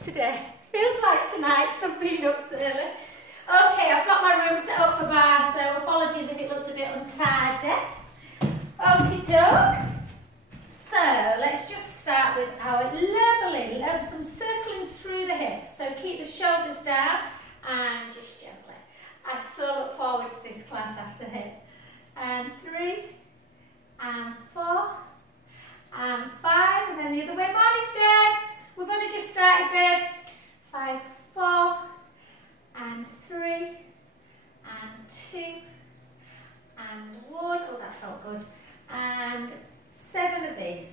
today. Feels like tonight, so I've been up so early. Okay, I've got my room set up for bar, so apologies if it looks a bit untidy. Okie doke. So let's just start with our lovely, some circling through the hips. So keep the shoulders down and just gently. I so look forward to this class after hip. And 3, and 4, and 5, and then the other way. Morning, Debs. We've only just started, babe. 5, 4, and 3, and 2, and 1. Oh, that felt good. And 7 of these,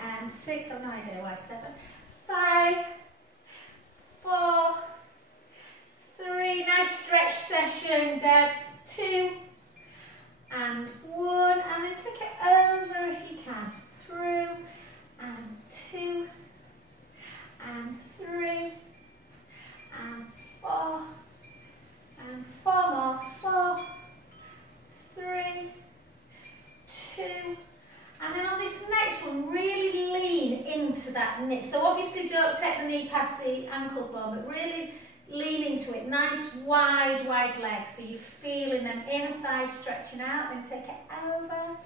and 6. I've no idea why 7. 5, 4, 3. Nice stretch session, Debs. 2, and 1, and then take it over if you can. Through, and 2, and 3, and 4, and 4 more. 4, 3, 2, and then on this next one, really lean into that knee. So obviously don't take the knee past the ankle bone, but really lean into it. Nice wide legs, so you're feeling them inner thighs stretching out. Then take it over.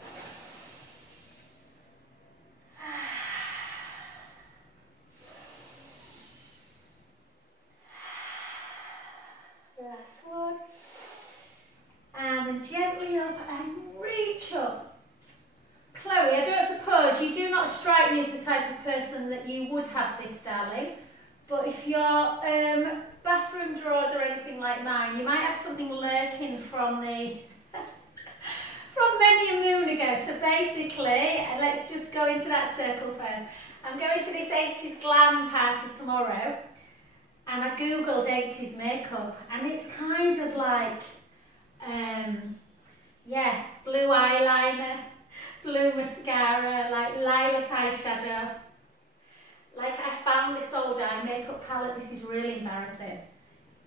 Last one. And then gently up and reach up. Chloe, I don't suppose, you do not strike me as the type of person that you would have this, darling. But if your bathroom drawers are anything like mine, you might have something lurking from the from many a moon ago. So basically, let's just go into that circle first. I'm going to this 80s glam party tomorrow, and I googled 80s makeup, and it's kind of like, yeah, blue eyeliner, blue mascara, like lilac eyeshadow. Like, I found this old eye makeup palette. This is really embarrassing.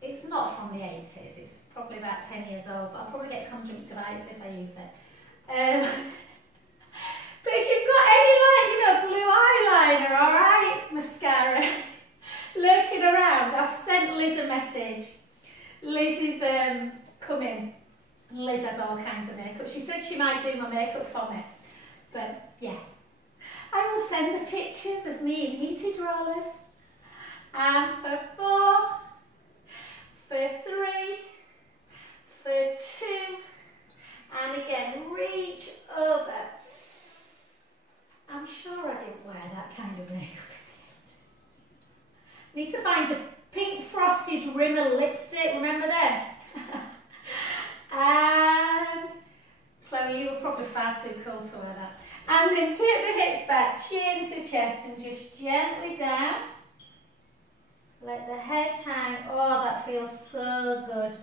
It's not from the 80s. It's probably about 10 years old, but I'll probably get conjunctivitis if I use it. But if you've got any, like, you know, blue eyeliner or eye mascara lurking around, I've sent Liz a message. Liz is coming. Liz has all kinds of makeup. She said she might do my makeup for me. But, yeah. I will send the pictures of me in heated rollers. And for 4, for 3, for 2, and again, reach over. I'm sure I didn't wear that kind of makeup. Need to find a pink frosted Rimmel lipstick, remember them? And Chloe, you were probably far too cool to wear that. And then take the hips back, chin to chest, and just gently down. Let the head hang. Oh, that feels so good.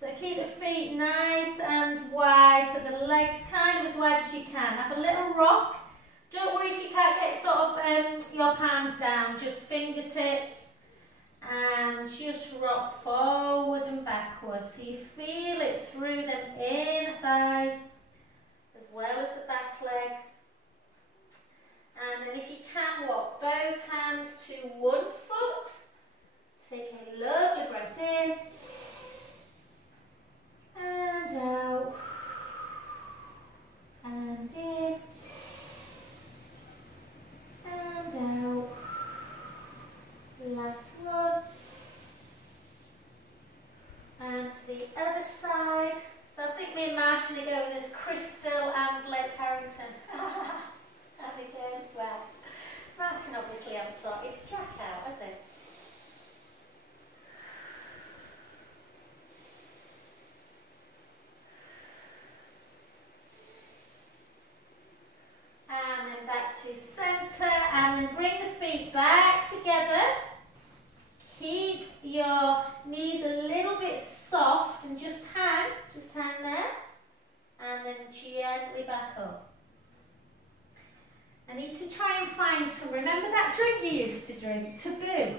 So keep the feet nice and wide, so the legs kind of as wide as you can. Have a little rock. Don't worry if you can't get sort of your palms down, just fingertips. And just rock forward and backwards. So you feel it through them inner thighs, as well as the back legs. And then if you can, walk both hands to one foot. Take a lovely breath in. And out. And in. And out. Last one. And to the other side. So I think me and Martin are going as Crystal and Blake Carrington. How's it going? Well, Martin obviously hasn't sorted Jack out, has he? And then back to centre, and then bring the feet back together. Keep your knees a little bit soft and just hang there. And then gently back up. I need to try and find some, remember that drink you used to drink? Taboo.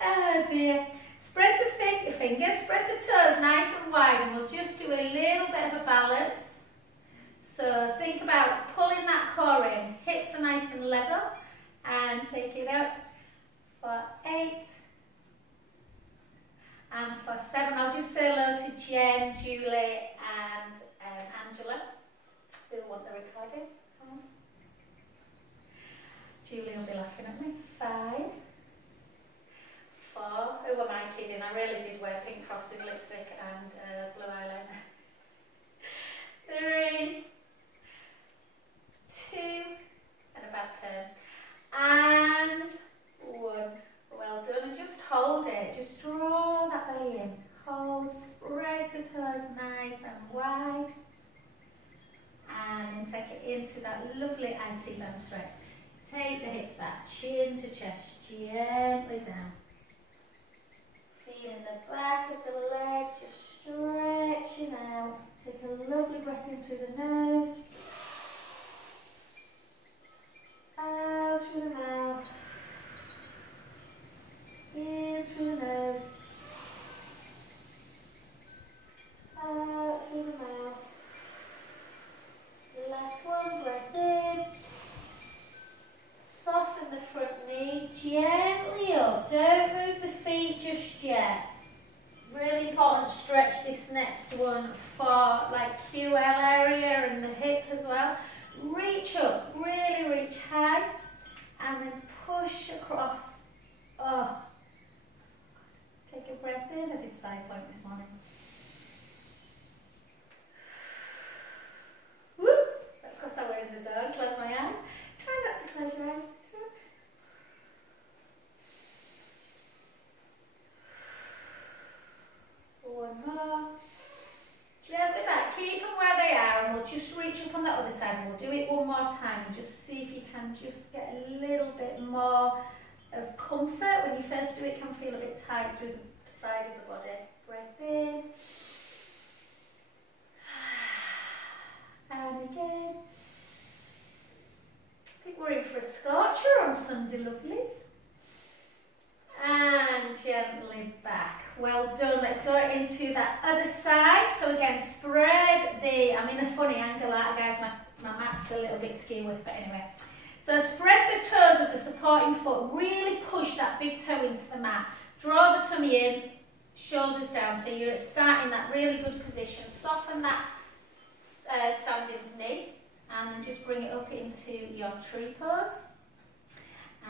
Oh dear. Spread the fingers, spread the toes nice and wide, and we'll just do a little bit of a balance. So think about pulling that core in, hips are nice and level, and take it up for 8, and for 7. I'll just say hello to Jen, Julie and Angela, who want the recording. Julie will be laughing at me. 5, 4, who am I kidding? I really did wear pink frosted lipstick and blue eyeliner. 3, 2, and a bad perm, and 1. Well done, and just hold it, just draw that belly in, hold, spread the toes nice and wide, and then take it into that lovely anti-band stretch. Take the hips back, chin to chest, gently down. Feeling the back of the leg, just stretching out. Take a lovely breath in through the nose, out through the mouth, in through the nose, out through the mouth. Last one, breath in. Soften the front knee, gently up. Don't move the feet just yet. Really important to stretch this next one for like QL area and the hip as well. Reach up, really reach high, and then push across. Oh, take a breath in. I did side plank this morning. Woo! That's because I went in the zone. Close my eyes. Try not to close your eyes. One more. Gently back. Keep them where they are, and we'll just reach up on the other side. And we'll do it one more time. And just see if you can just get a little bit more of comfort. When you first do it, it can feel a bit tight through the side of the body. Breath in. And again. I think we're in for a scorcher on Sunday, lovelies. And gently back. Well done. Let's go into that other side. So again, spread the, I'm in a funny angle out, guys. My mat's a little bit skew-with, but anyway. So spread the toes of the supporting foot. Really push that big toe into the mat. Draw the tummy in, shoulders down. So you're starting that really good position. Soften that standing knee. And then just bring it up into your tree pose.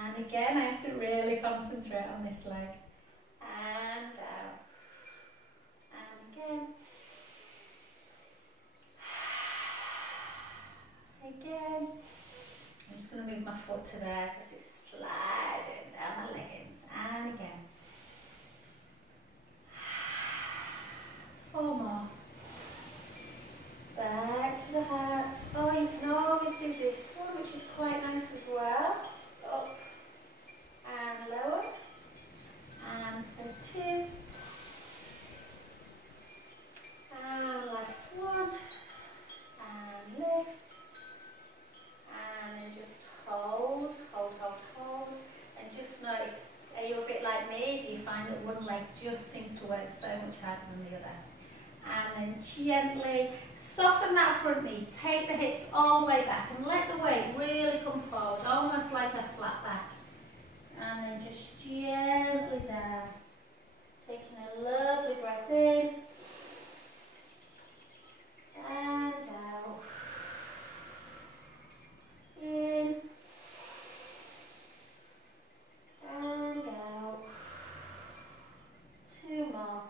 And again, I have to really concentrate on this leg. And down. And again. Again. I'm just going to move my foot to there because it's sliding down my leggings. And again. 4 more. Back to the heart. Oh, you can always do this one, which is quite nice as well. Up and lower. And for 2. And last one. And lift. And then just hold, hold, hold, hold. And just notice, are you a bit like me? Do you find that one leg just seems to work so much harder than the other? And then gently soften that front knee. Take the hips all the way back and let the weight really come forward, almost like a flat back. And then just gently down. Taking a lovely breath in. And out. In. And out. 2 more.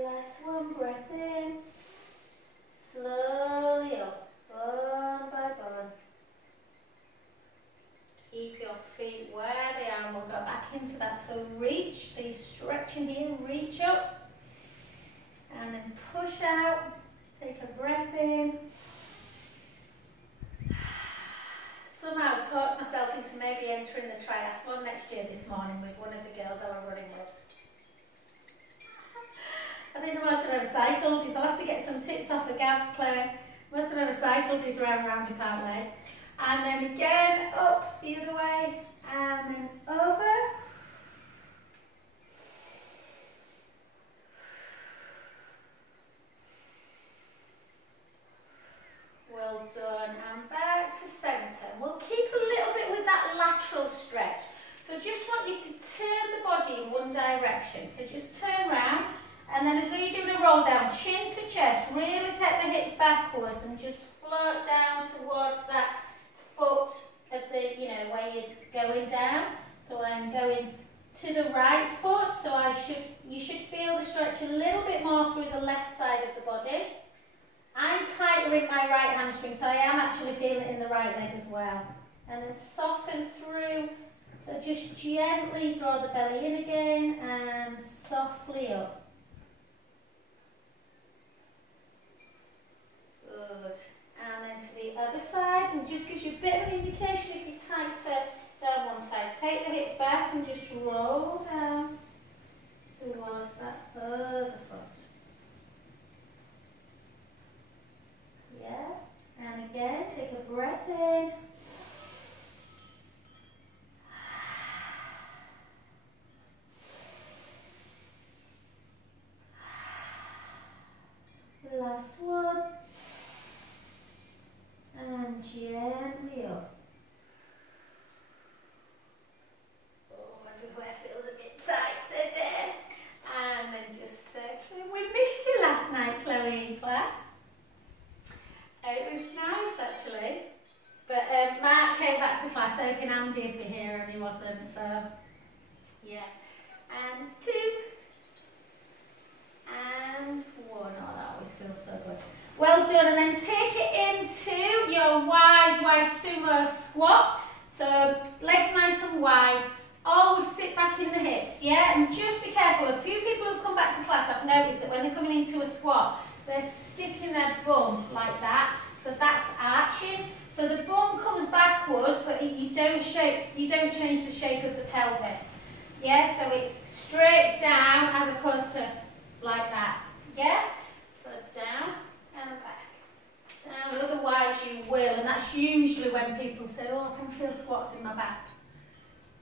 Last one, breath in. Slowly up, bone by bone. Keep your feet where they are, and we'll go back into that. So reach, so you're stretching here, reach up. And then push out, take a breath in. Somehow talked myself into maybe entering the triathlon next year this morning with one of the girls I was running with. I think the most I've ever cycled is, I'll have to get some tips off the Gav, Claire. Most I've ever cycled is around Roundabout Way. And then again, up the other way, and then over. Well done. And back to centre. We'll keep a little bit with that lateral stretch. So I just want you to turn the body in one direction. So just turn round, and then as though you're doing a roll down, chin to chest, really take the hips backwards and just float down towards that foot of the, you know, where you're going down. So I'm going to the right foot, so you should feel the stretch a little bit more through the left side of the body. I'm tighter in my right hamstring, so I am actually feeling it in the right leg as well. And then soften through. So just gently draw the belly in again and softly up. Good. And then to the other side, and just gives you a bit of an indication if you're tighter down one side. Take the hips back and just roll down towards that other foot. Yeah. And again, take a breath in. Last one. And gently up. Oh, everywhere feels a bit tight today. And then just circling. We missed you last night, Chloe, in class. It was nice actually. But Mark came back to class hoping Andy would be here and he wasn't, so yeah. And 2. And 1. Oh, that always feels so good. Well done, and then take it into your wide sumo squat. So legs nice and wide. Always sit back in the hips, yeah? And just be careful. A few people who've come back to class, I've noticed that when they're coming into a squat, they're sticking their bum like that. So that's arching. So the bum comes backwards, but you don't change the shape of the pelvis. Yeah, so it's straight down as opposed to like that. Yeah? So down and back. Down, otherwise you will, and that's usually when people say, oh, I can feel squats in my back.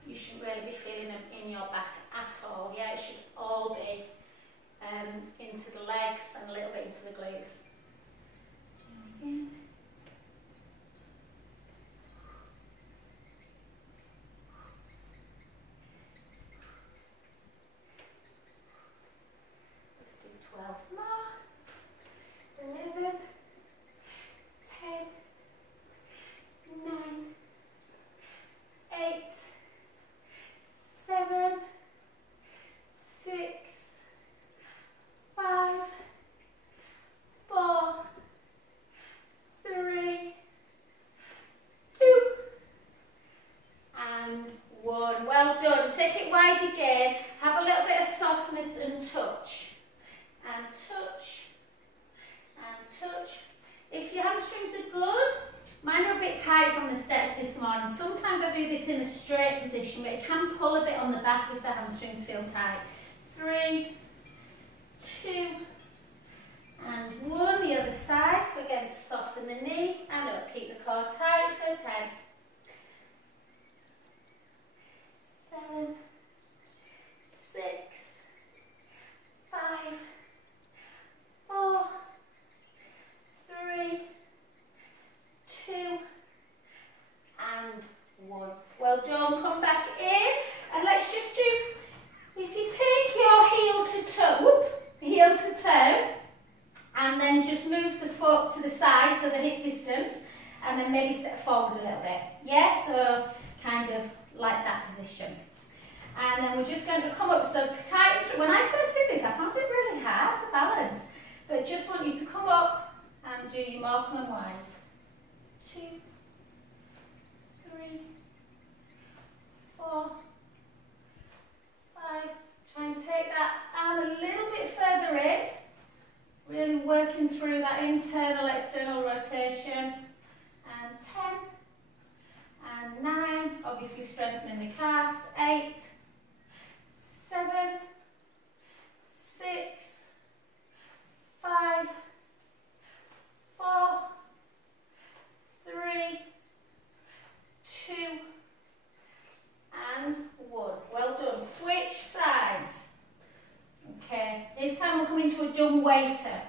You shouldn't really be feeling them in your back at all. Yeah, it should all be into the legs and a little bit into the glutes. Again. Let's do 12 more. 11, 10, 9, 8, 7, 6, 5, 4, 3, 2, and 1. Well done. Take it wide again. Have a little bit of softness and touch. And touch. And touch. If your hamstrings are good, mine are a bit tight from the steps this morning. Sometimes I do this in a straight position, but it can pull a bit on the back if the hamstrings feel tight. 3, 2, and 1. The other side. So again, soften the knee and up. Keep the core tight for 10, 7, 6, 5, 4, 3, 2, and 1. Well done. Come back in, and let's just do, if you take your heel to toe, and then just move the foot to the side, so the hip distance, and then maybe step forward a little bit. Yeah, so kind of like that position. And then we're just going to come up, so tighten through. When I first did this, I found it really hard to balance, but just want you to come up and do your Morecambe and Wise. 2, 3, 4, 5. Try and take that arm a little bit further in. Really working through that internal, external rotation. And 10. And 9. Obviously strengthening the calves. 8, 7, 6, 5, 4, 3, 2, and 1. Well done. Switch sides. Okay, this time we'll come into a dumb waiter.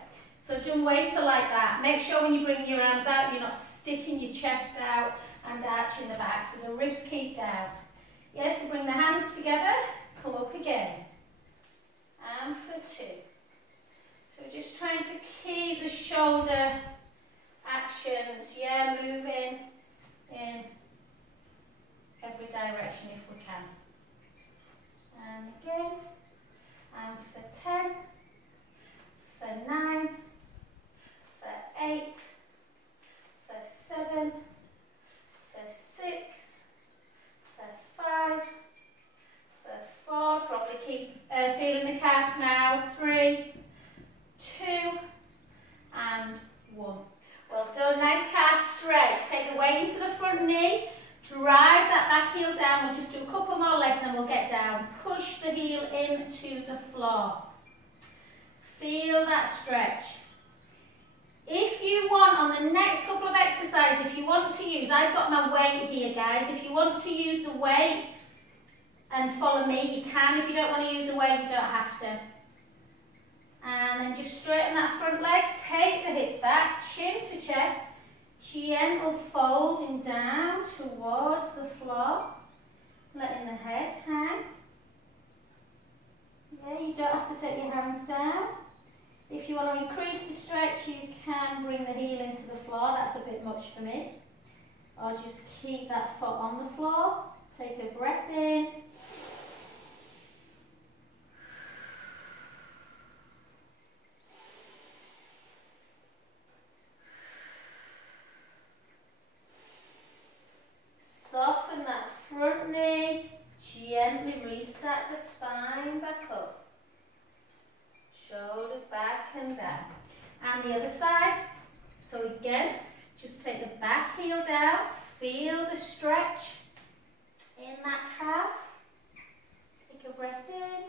So done weighter like that. Make sure when you bring your arms out, you're not sticking your chest out and arching the back, so the ribs keep down. Yes, so bring the hands together, come up again. And for 2. So we're just trying to keep the shoulder actions, yeah, moving in every direction if we can. And again, and for 10, for 9, for 8, for 7, for 6, for 5, for 4, probably keep feeling the calves now, 3, 2, and 1. Well done, nice calf stretch. Take the weight into the front knee, drive that back heel down. We'll just do a couple more legs and we'll get down. Push the heel into the floor. Feel that stretch. If you want, on the next couple of exercises, if you want to use, I've got my weight here, guys. If you want to use the weight and follow me, you can. If you don't want to use the weight, you don't have to. And then just straighten that front leg, take the hips back, chin to chest, gentle folding down towards the floor, letting the head hang. Yeah, you don't have to take your hands down. If you want to increase the stretch, you can bring the heel into the floor. That's a bit much for me. Or just keep that foot on the floor. Take a breath in. Soften that front knee. Gently restack the spine back up. Shoulders back and down. And the other side. So again, just take the back heel down. Feel the stretch in that calf. Take a breath in.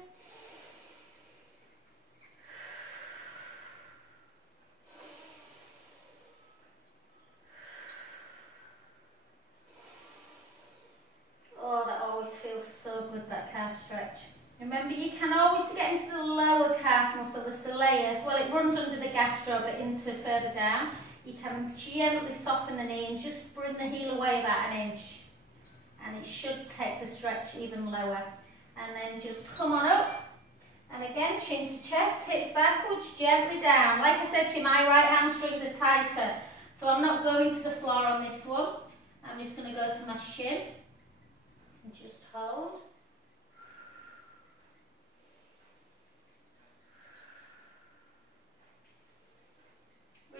Oh, that always feels so good, that calf stretch. Remember, you can always get into the lower calf muscle, the soleus. Well, it runs under the gastro, but into further down. You can gently soften the knee and just bring the heel away about 1 inch. And it should take the stretch even lower. And then just come on up. And again, chin to chest, hips backwards, gently down. Like I said to you, my right hamstrings are tighter. So I'm not going to the floor on this one. I'm just going to go to my shin. And just hold.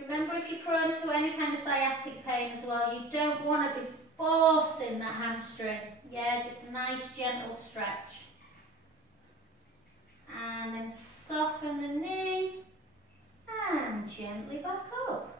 Remember, if you're prone to any kind of sciatic pain as well, you don't want to be forcing that hamstring. Yeah, just a nice gentle stretch. And then soften the knee and gently back up.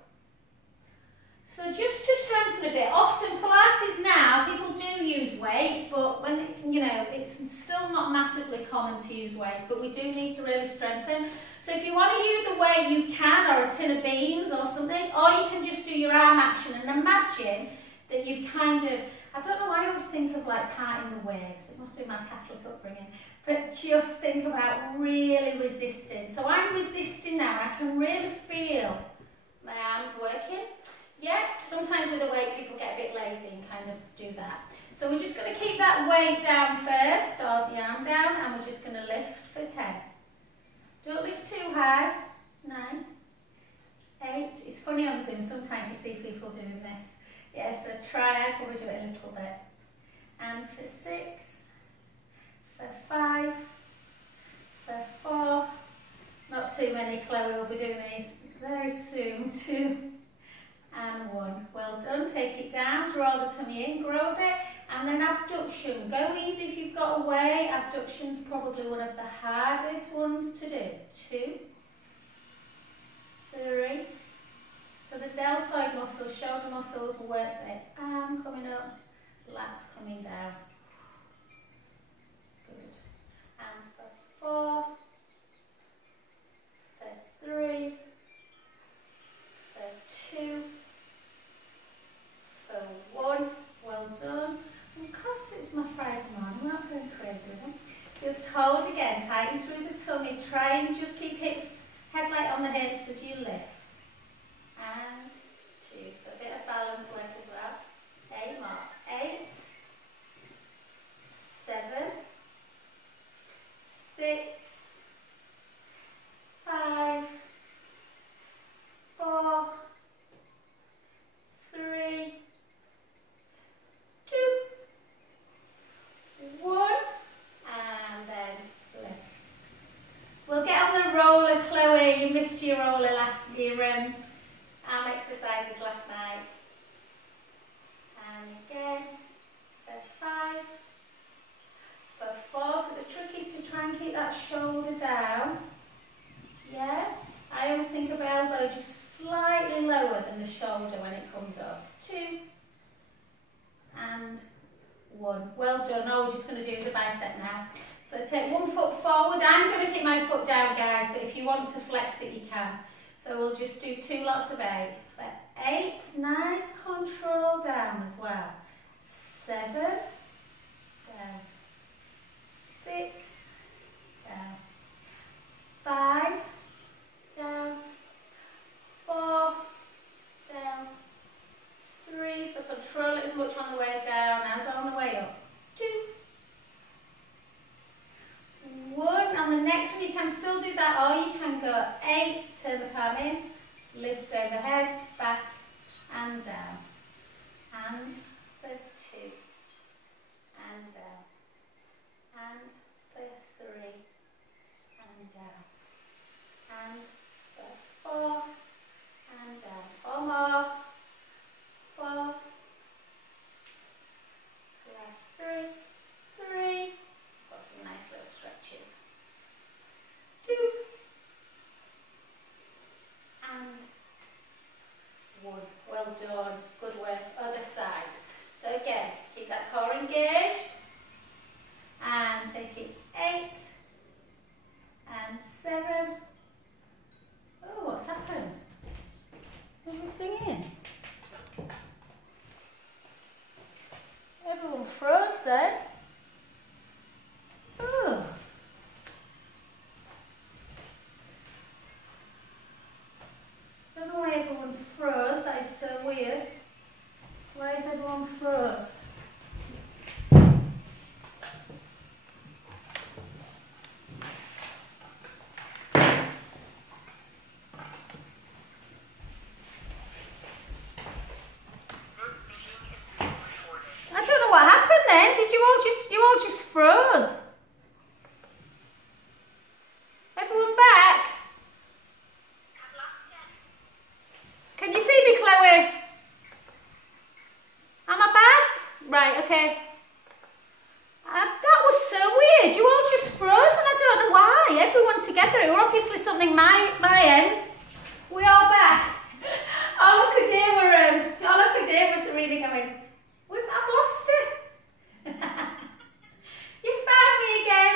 So just to strengthen a bit, often Pilates now, people do use weights, but when, you know, it's still not massively common to use weights, but we do need to really strengthen. So if you want to use a weight, you can, or a tin of beans or something, or you can just do your arm action and imagine that you've kind of, I don't know, I always think of like parting the waves. It must be my Catholic upbringing. But just think about really resisting. So I'm resisting now. I can really feel my arms working. Yeah, sometimes with a weight people get a bit lazy and kind of do that. So we're just going to keep that weight down first, or the arm down, and we're just going to lift for 10. Don't lift too high. 9, 8. It's funny on Zoom, sometimes you see people doing this. Yeah, so try, I probably do it a little bit. And for 6, for 5, for 4. Not too many, Chloe will be doing these very soon. 2. And 1. Well done. Take it down, draw the tummy in, grow a bit, and then abduction. Go easy if you've got a weight. Abduction's probably one of the hardest ones to do. 2, 3. So the deltoid muscles, shoulder muscles will work there. Arm coming up, lats coming down. Good. And for 4, for 3, for 2, for 1, well done. And because it's my Friday morning, we're not going crazy with it. Just hold again, tighten through the tummy, try and just keep hips Head light on the hips as you lift. And 2. So a bit of balance work as well. 8 more. 8, 7, 6, 5, 4, 3, 2, 1, and then lift. We'll get on the roller, Chloe. You missed your roller arm exercises last night. And again, for 5, for 4. So the trick is to try and keep that shoulder down. Yeah? I always think of elbow just slightly lower than the shoulder when it comes up. 2 and 1. Well done. All we're just going to do is a bicep now. So take 1 foot forward. I'm going to keep my foot down, guys, but if you want to flex it, you can. So we'll just do 2 lots of 8. For 8, nice control down as well. 7, down. 6, down. 5, down. 4, down. 3, so control it as much on the way down as on the way up. 2, 1, on the next one you can still do that, or you can go 8, turn the palm in, lift overhead, back and down, and for 2, and down, and for 3, and down, and for 4, and down, 4 more, 4, last 3, got some nice little stretches, 2, and 1. Well done, good work. Other side. So again, keep that core engaged, and take it 8, and 7. Oh, what's happened? Everything in. Everyone froze then. Oh. I don't know why everyone's froze. That is so weird. Why is everyone froze? I don't know what happened then. Did you all just froze? Everyone back? Can you see me, Chloe? Am I back? Right, okay. That was so weird. You all just froze and I don't know why. Everyone together. It was obviously something my end. We all back. All I could hear was Serena going, I've lost it. You found me again.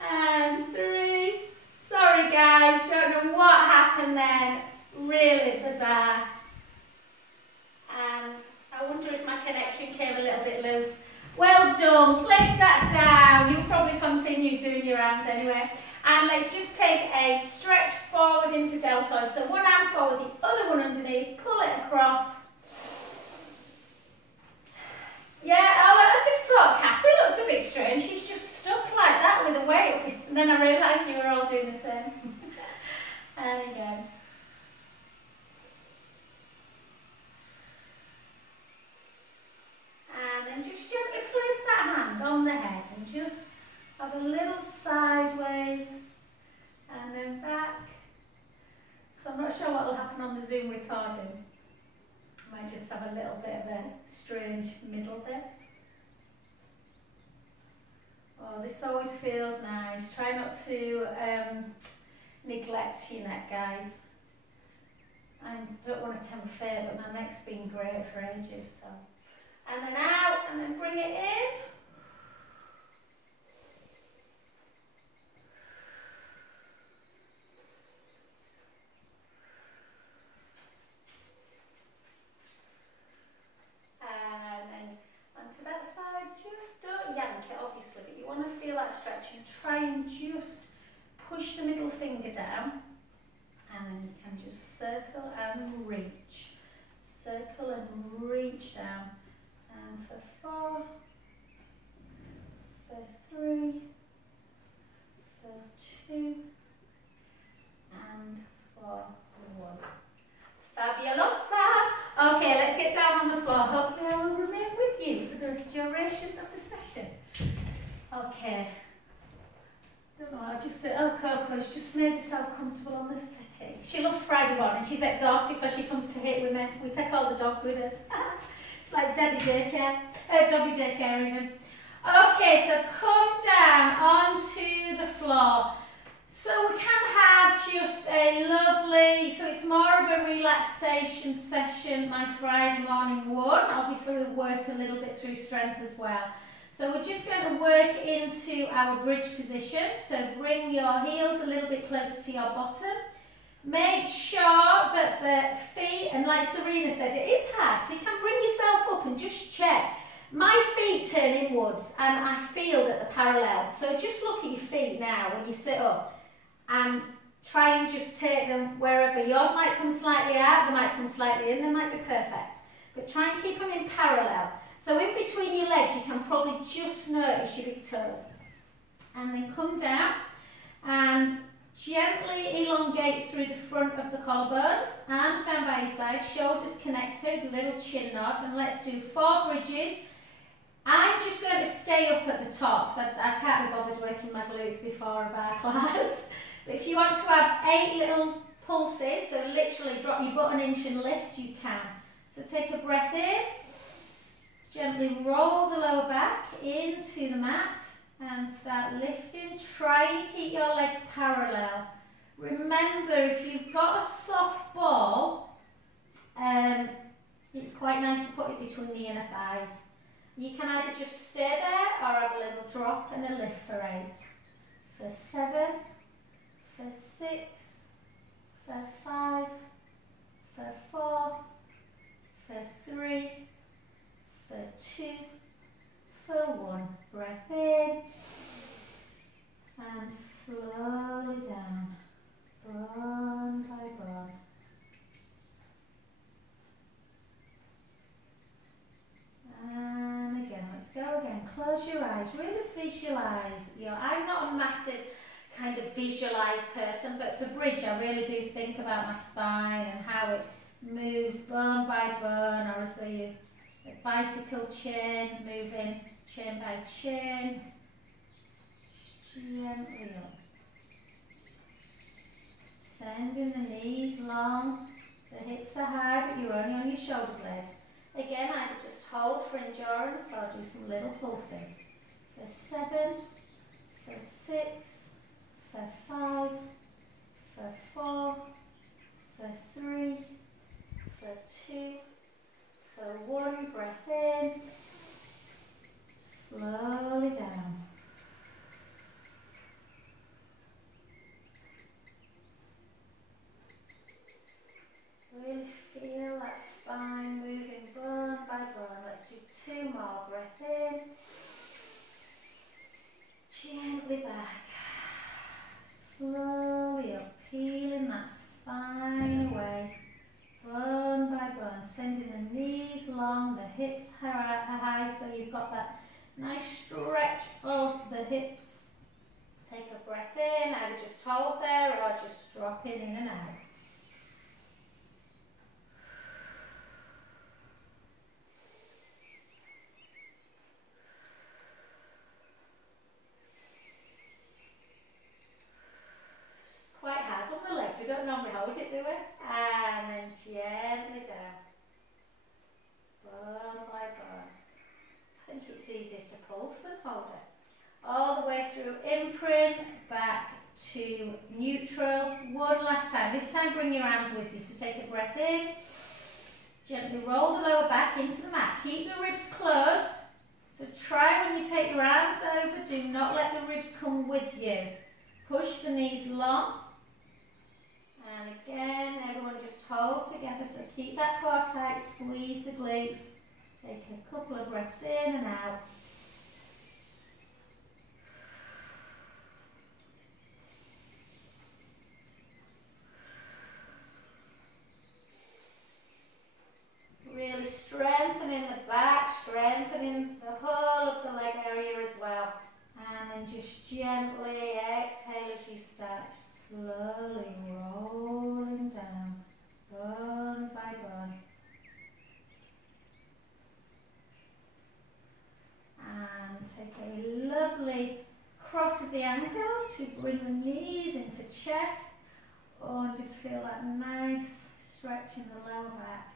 And 3. Sorry guys, don't know what happened then. Really bizarre. And I wonder if my connection came a little bit loose. Well done. Place that down. You'll probably continue doing your arms anyway. And let's just take a stretch forward into deltoid. So one arm forward, the other one underneath. Pull it across. Yeah, I just thought Kathy looks a bit strange. She's just stuck like that with the weight. And then I realised you were all doing the same. And again. And then just gently place that hand on the head and just have a little sideways and then back. So I'm not sure what will happen on the Zoom recording. I might just have a little bit of a strange middle bit. Oh, this always feels nice. Try not to neglect your neck, guys. I don't want to tempt fate, but my neck's been great for ages. So. And then out, and then bring it in. And then onto that side. Just don't yank it, obviously, but you want to feel that stretch and try and just push the middle finger down, and then you can just circle and reach. Circle and reach down. And for 4, for 3, for 2, and for 1. Fabulosa! Okay, let's get down on the floor. Hopefully I will remain with you for the duration of the session. Okay. Don't know, I just Coco's just made herself comfortable on this settee. She loves Friday morning. She's exhausted because she comes to hit with me. We take all the dogs with us. It's like daddy daycare, doggy daycare even. Okay, so come down onto the floor. So we can have just a lovely, so it's more of a relaxation session, my Friday morning one. Obviously we'll work a little bit through strength as well. So we're just going to work into our bridge position. So bring your heels a little bit closer to your bottom. Make sure that the feet, and like Serena said, it is hard, so you can bring yourself up and just check. My feet turn inwards and I feel that they're parallel. So just look at your feet now when you sit up and try and just take them wherever. Yours might come slightly out, they might come slightly in, they might be perfect. But try and keep them in parallel. So in between your legs, you can probably just notice your big toes. And then come down and gently elongate through the front of the collarbones. Arms down by your side, shoulders connected, little chin nod. And let's do 4 bridges. I'm just going to stay up at the top, so I can't be bothered working my glutes before a bar class. But if you want to have 8 little pulses, so literally drop your butt an inch and lift, you can. So take a breath in. Gently roll the lower back into the mat and start lifting. Try and keep your legs parallel. Remember, if you've got a soft ball, it's quite nice to put it between the inner thighs. You can either just stay there or have a little drop and a lift for 8. For 7, for 6, for 5, for 4, for 3, for 2, for 1. Breath in and slowly down, bone by bone. And again, let's go again. Close your eyes, really visualise. I'm not a massive kind of visualise person, but for bridge I really do think about my spine and how it moves bone by bone, or as the bicycle chains moving chain by chain. Gently up. Sending the knees long. The hips are high, but you're only on your shoulder blades. Again, either just hold for endurance or do some little pulses. For 7, for 6, for 5, for 4, for 3, for 2, for 1. Breath in. Slowly down. Really feel that spine moving bone by bone. Let's do 2 more. Breath in. Gently back. Slowly up. Peeling that spine away. Bone by bone. Sending the knees long, the hips high, so you've got that nice stretch of the hips. Take a breath in. Either just hold there or just drop in and out. Quite hard on the legs, we don't normally hold it, do we? And then gently down. Bone by bone. I think it's easier to pulse than hold it. All the way through imprint, back to neutral. One last time. This time bring your arms with you. So take a breath in. Gently roll the lower back into the mat. Keep the ribs closed. So try when you take your arms over, do not let the ribs come with you. Push the knees long. And again, everyone just hold together, so keep that core tight, squeeze the glutes. Take a couple of breaths in and out. Take a lovely cross of the ankles to bring the knees into chest. Oh, and just feel that nice stretch in the lower back.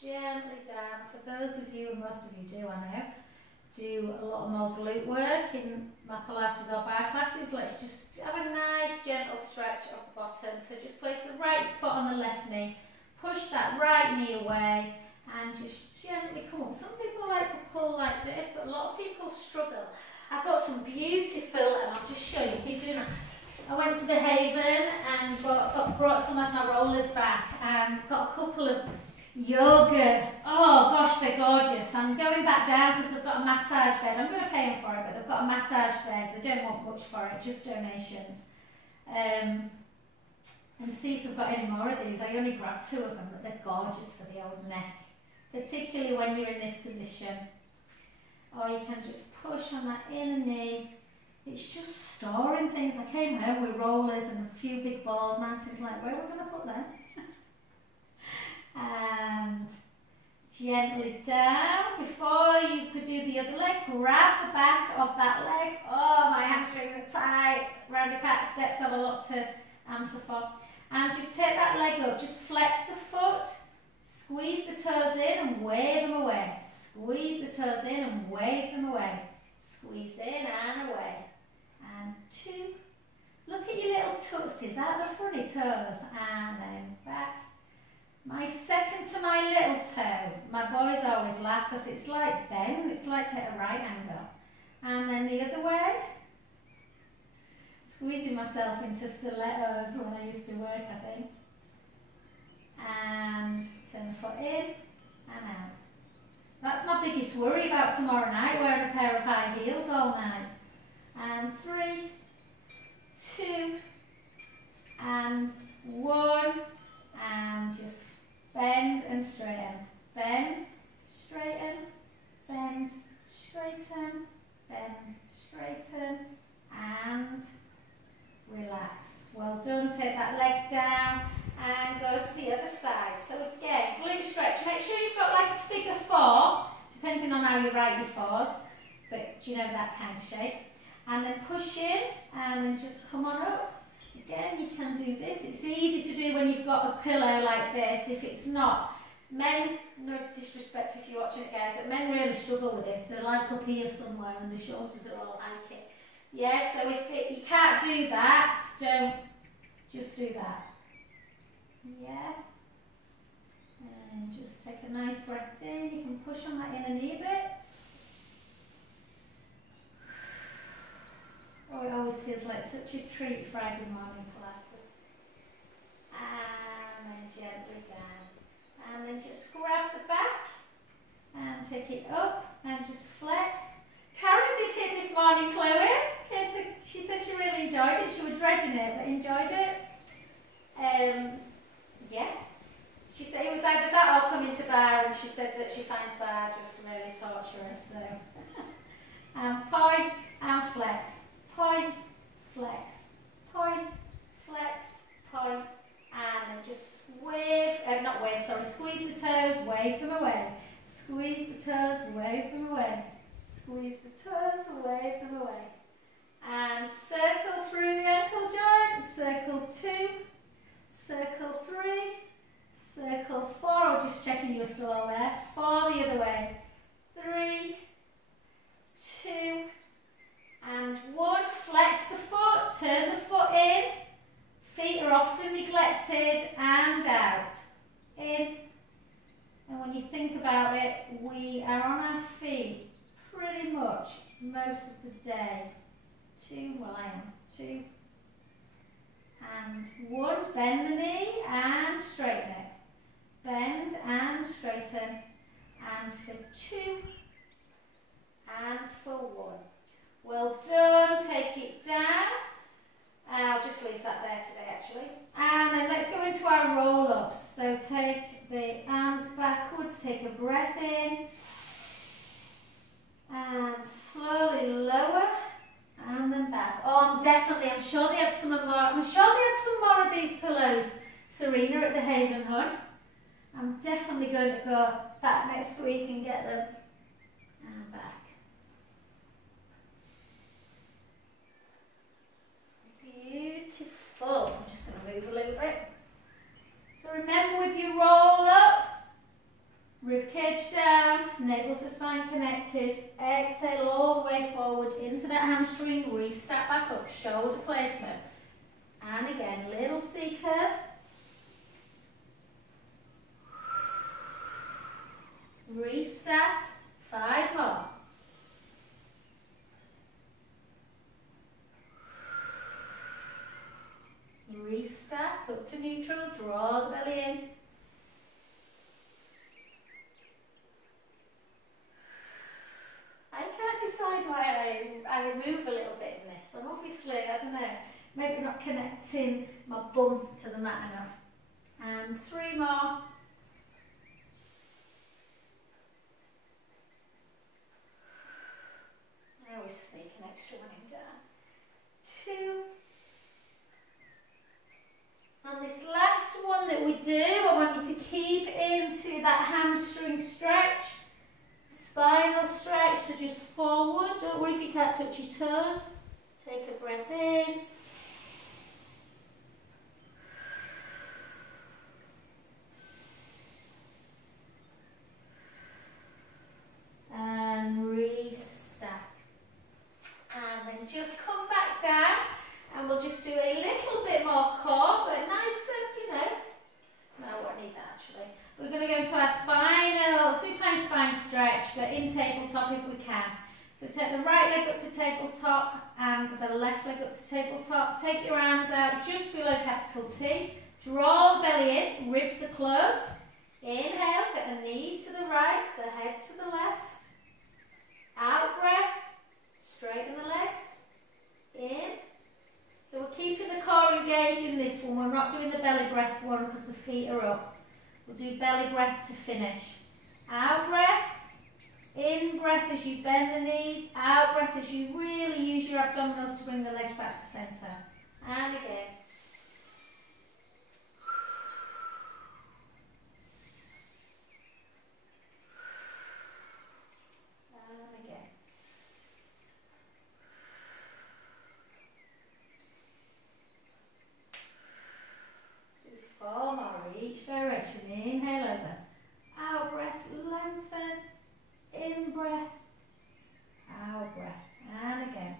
Gently down. For those of you, and most of you do, I know, do a lot more glute work in my Pilates or bar classes. Let's just have a nice gentle stretch of the bottom. So just place the right foot on the left knee, push that right knee away, and just gently come up. Some people like to pull like this, but a lot of people struggle. I've got some beautiful, and I'll just show you. Keep doing that. I went to the Haven and brought some of my rollers back and got a couple of yoga. Oh gosh, they're gorgeous. I'm going back down because they've got a massage bed. I'm going to pay them for it, but they've got a massage bed. They don't want much for it, just donations. And see if they've got any more of these. I only grabbed 2 of them, but they're gorgeous for the old neck, particularly when you're in this position. Or you can just push on that inner knee. It's just storing things. I came home with rollers and a few big balls. Martin's like, where are we going to put them? And gently down. Before you could do the other leg, grab the back of that leg. Oh, my hamstrings are tight. Round the cat steps have a lot to answer for. And just take that leg up. Just flex the foot. Squeeze the toes in and wave them away. Squeeze the toes in and wave them away. Squeeze in and away. And 2. Look at your little tootsies out the fronty toes. And then back. My second to my little toe. My boys always laugh because it's like bend, it's like at a right angle. And then the other way. Squeezing myself into stilettos when I used to work, I think. And turn the foot in and out. That's my biggest worry about tomorrow night, wearing a pair of high heels all night. And 3, 2, and 1, and just bend and straighten, bend, straighten, bend, straighten, bend, straighten, and relax. Well done. Take that leg down and go to the other side. So again, glute stretch. Make sure you've got like a figure 4, depending on how you write your 4s, but do you know that kind of shape? And then push in and then just come on up. Again, you can do this. It's easy to do when you've got a pillow like this. If it's not, men, no disrespect if you're watching it guys, but men really struggle with this. They're like up here somewhere and the shoulders are all like it. Yeah, so if you can't do that, don't just do that. Yeah. And just take a nice breath in. You can push on that inner knee a bit. Oh, it always feels like such a treat Friday morning Pilates. And then gently down. And then just grab the back and take it up and just flex. Karen did hit this morning, Chloe. She said she really enjoyed it. She was dreading it, but enjoyed it. Yeah. She said it was either that or coming to bar, and she said that she finds bar just really torturous. So, point and flex. Point, flex, point, flex, point, and then just wave, not wave, sorry, squeeze the toes, wave them away. Squeeze the toes, wave them away. Squeeze the toes, wave them away. And circle through the ankle joint, circle 2, circle 3, circle 4, or just checking you were still all there, 4 the other way, 3, 2, and 1, flex the foot, turn the foot in, feet are often neglected, and out, in, and when you think about it, we are on our feet pretty much most of the day. 2, well I am, 2, and 1, bend the knee and straighten it, bend and straighten, and for 2, and for 1. Well done, take it down. I'll just leave that there today actually. And then let's go into our roll-ups. So take the arms backwards, take a breath in. I'm sure they have some more of these pillows, Serena, at the Haven Hut. I'm definitely going to go back next week and get them. And back. Beautiful. I'm just going to move a little bit. So remember, with your roll up, rib cage down, navel to spine connected, exhale all the way forward into that hamstring, restart back up, shoulder placement. And again, little C curve. Restack, 5 more. Restack, up to neutral, draw the belly in. I can't decide why I remove a little bit in this. I'm obviously, I don't know, maybe not connecting my bum to the mat enough. And 3 more. I always sneak an extra one in down. 2. On this last one that we do, I want you to keep into that hamstring stretch, spinal stretch, so just forward. Don't worry if you can't touch your toes. Take a breath in. And restack. And then just come back down. And we'll just do a little bit more core, but nice and, you know, no, I won't need that actually. We're going to go into our supine spine stretch, but in tabletop if we can. So take the right leg up to tabletop and the left leg up to tabletop. Take your arms out just below capital T. Draw the belly in, ribs are closed. Inhale, take the knees to the right, the head to the left. Out breath, straighten the legs. In. So we're keeping the core engaged in this one. We're not doing the belly breath one because the feet are up. We'll do belly breath to finish. Out breath. In breath as you bend the knees. Out breath as you really use your abdominals to bring the legs back to centre. And again. And again. Four more, each direction. Inhale over. Out breath, lengthen. In breath. Out breath. And again.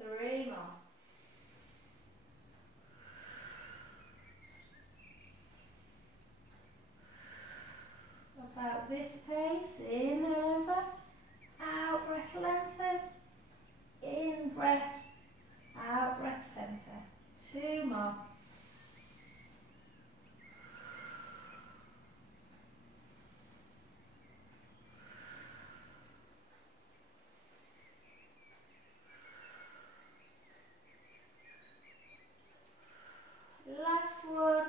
Three more. About this pace. Inhale over. Out breath, lengthen. In breath. Out breath, centre. 2 more. Last one.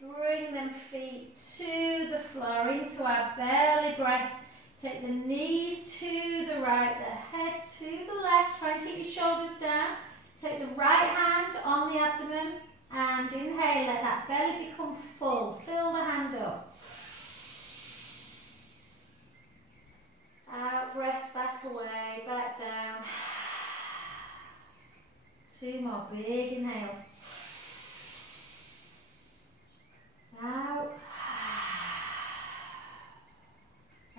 Bring them feet to the floor, into our belly breath. Take the knees to the right, the head to the left. Try and keep your shoulders down. Take the right hand on the abdomen and inhale. Let that belly become full. Fill the hand up. Out breath, back away, back down. 2 more big inhales. Out.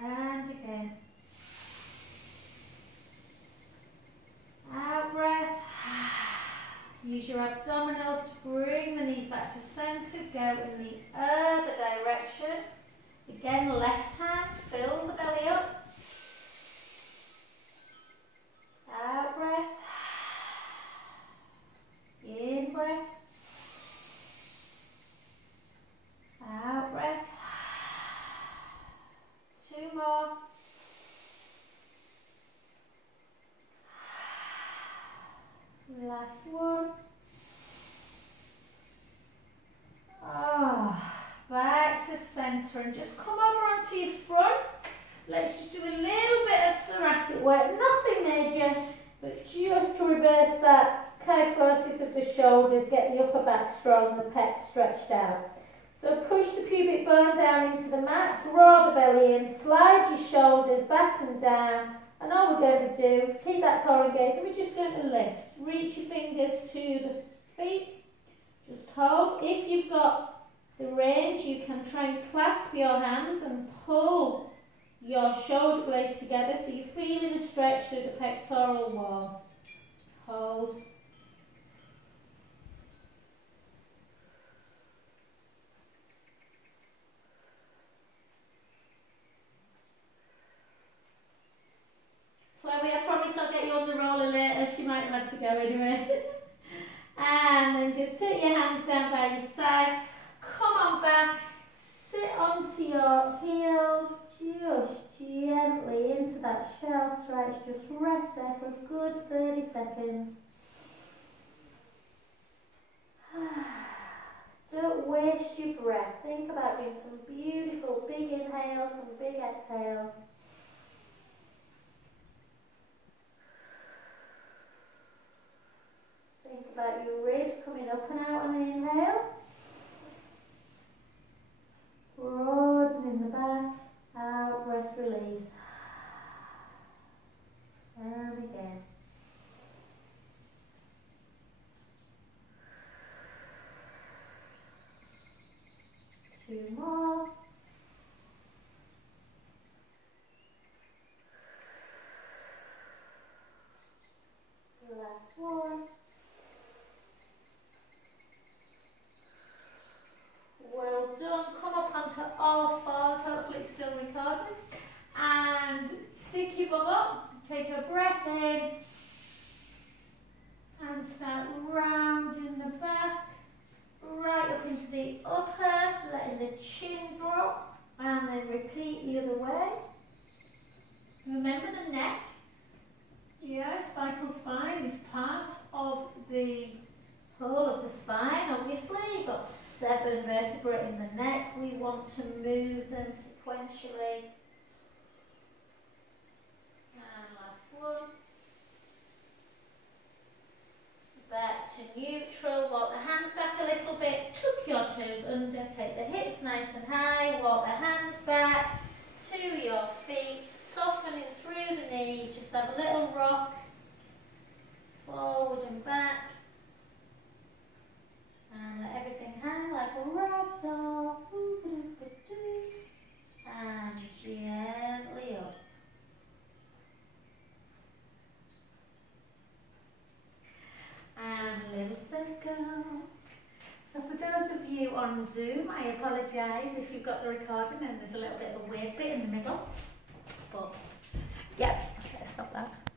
And again. Out breath. Use your abdominals to bring the knees back to centre. Go in the other direction. Again, left hand, fill the belly up. Out breath. In breath. Out breath. 2 more. centre and just come over onto your front. Let's just do a little bit of thoracic work, nothing major, but just to reverse that kyphosis of the shoulders, get the upper back strong, the pecs stretched out. So push the pubic bone down into the mat, draw the belly in, slide your shoulders back and down, and all we're going to do, keep that core engaged, and we're just going to lift. Reach your fingers to the feet, just hold. If you've got the range, you can try and clasp your hands and pull your shoulder blades together so you're feeling a stretch through the pectoral wall. Hold. Chloe, I promise I'll get you on the roller later. She might have had to go anyway. And then just take your hands down by your side. Come on back. Sit onto your heels. Just gently into that shell stretch. Just rest there for a good 30 seconds. Don't waste your breath. Think about doing some beautiful big inhales, some big exhales. Think about your ribs coming up and out on an inhale. Broadening the back. Out, breath release. And again. Two more. Last one. Well done. Come up onto all fours. Hopefully it's still recording. And stick your bum up. Take a breath in. And start rounding the back. Right up into the upper. Letting the chin drop. And then repeat the other way. Remember the neck. Yeah, cervical spine is part of the whole of the spine, obviously. You've got 7 vertebrae in the neck. We want to move them sequentially. And last one. Back to neutral. Walk the hands back a little bit. Tuck your toes under. Take the hips nice and high. Walk the hands back to your feet. Softening through the knees. Just have a little rock. Forward and back. And let everything hang like a rag doll. And gently up. And a little circle. So for those of you on Zoom, I apologise if you've got the recording and there's a little bit of a weird bit in the middle. But yeah, okay, stop that.